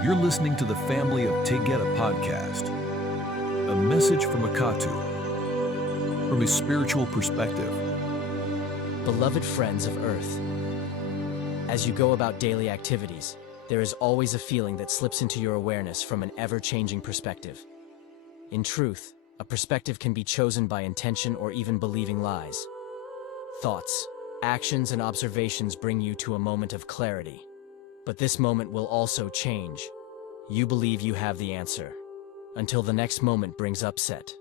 You're listening to the Family of Taygeta podcast, a message from Akatu, from a spiritual perspective. Beloved friends of Earth, as you go about daily activities, there is always a feeling that slips into your awareness from an ever-changing perspective. In truth, a perspective can be chosen by intention or even believing lies. Thoughts, actions, and observations bring you to a moment of clarity. But this moment will also change. You believe you have the answer, until the next moment brings upset,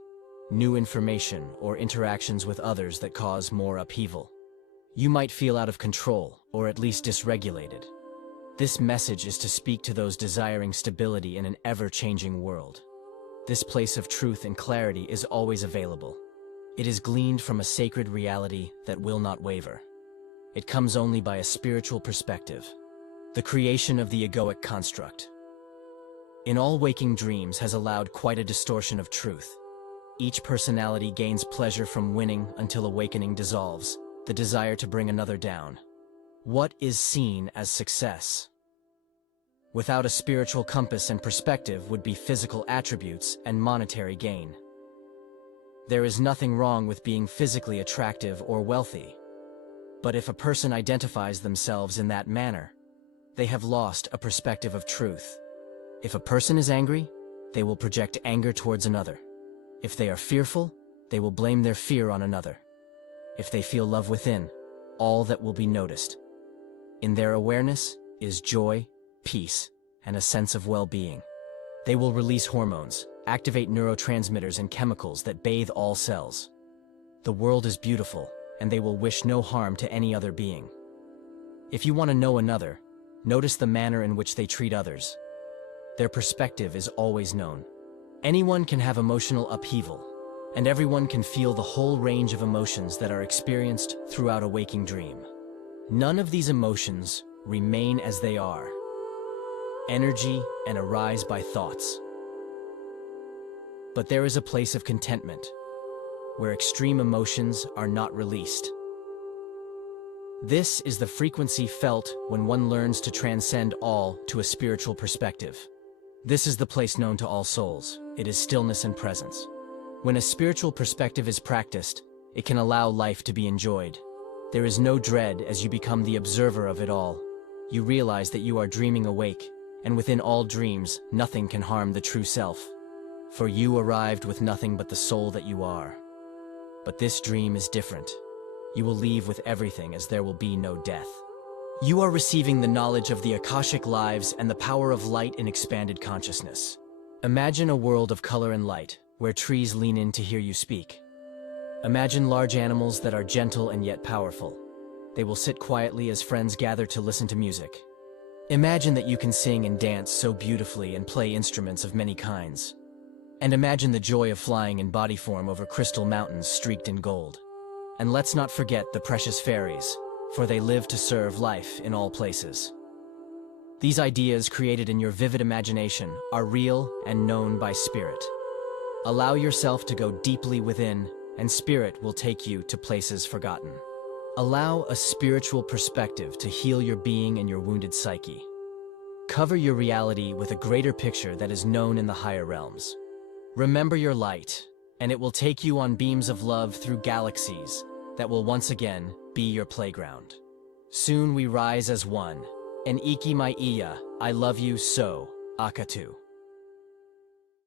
new information, or interactions with others that cause more upheaval. You might feel out of control, or at least dysregulated. This message is to speak to those desiring stability in an ever-changing world. This place of truth and clarity is always available. It is gleaned from a sacred reality that will not waver. It comes only by a spiritual perspective, the creation of the egoic construct. In all waking dreams has allowed quite a distortion of truth. Each personality gains pleasure from winning until awakening dissolves, the desire to bring another down. What is seen as success? Without a spiritual compass and perspective would be physical attributes and monetary gain. There is nothing wrong with being physically attractive or wealthy. But if a person identifies themselves in that manner, they have lost a perspective of truth. If a person is angry, they will project anger towards another. If they are fearful, they will blame their fear on another. If they feel love within, all that will be noticed. In their awareness is joy, peace, and a sense of well-being. They will release hormones, activate neurotransmitters and chemicals that bathe all cells. The world is beautiful, and they will wish no harm to any other being. If you want to know another, notice the manner in which they treat others. Their perspective is always known. Anyone can have emotional upheaval, and everyone can feel the whole range of emotions that are experienced throughout a waking dream. None of these emotions remain as they are. Energy and arise by thoughts. But there is a place of contentment, where extreme emotions are not released. This is the frequency felt when one learns to transcend all to a spiritual perspective. This is the place known to all souls. It is stillness and presence. When a spiritual perspective is practiced, it can allow life to be enjoyed. There is no dread as you become the observer of it all. You realize that you are dreaming awake, and within all dreams, nothing can harm the true self. For you arrived with nothing but the soul that you are. But this dream is different. You will leave with everything as there will be no death. You are receiving the knowledge of the Akashic lives and the power of light in expanded consciousness. Imagine a world of color and light, where trees lean in to hear you speak. Imagine large animals that are gentle and yet powerful. They will sit quietly as friends gather to listen to music. Imagine that you can sing and dance so beautifully and play instruments of many kinds. And imagine the joy of flying in body form over crystal mountains streaked in gold. And let's not forget the precious fairies, for they live to serve life in all places. These ideas created in your vivid imagination are real and known by spirit. Allow yourself to go deeply within, and spirit will take you to places forgotten. Allow a spiritual perspective to heal your being and your wounded psyche. Cover your reality with a greater picture that is known in the higher realms. Remember your light, and it will take you on beams of love through galaxies that will once again be your playground. Soon we rise as one. En iki mai iya, I love you so, Akatu.